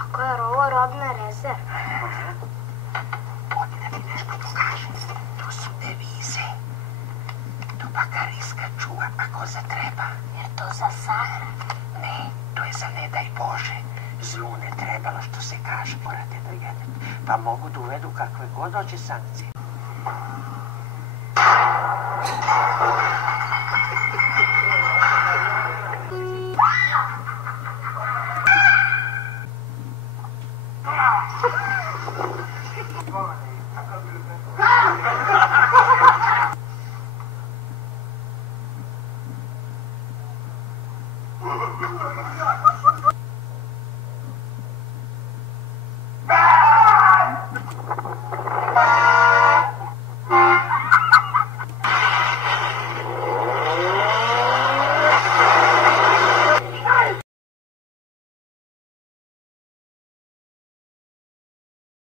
Ako je ovo robna rezerva? Odi da ti nešto pokažem. To su devize. To bakariska čuva ako zatreba. Jer to za sahranu? Ne, to je za ne daj Bože. Zlu ne trebalo što se kaže, morate da jedete. Pa mogu da uvedu kakve god hoće sankcije. Hvala.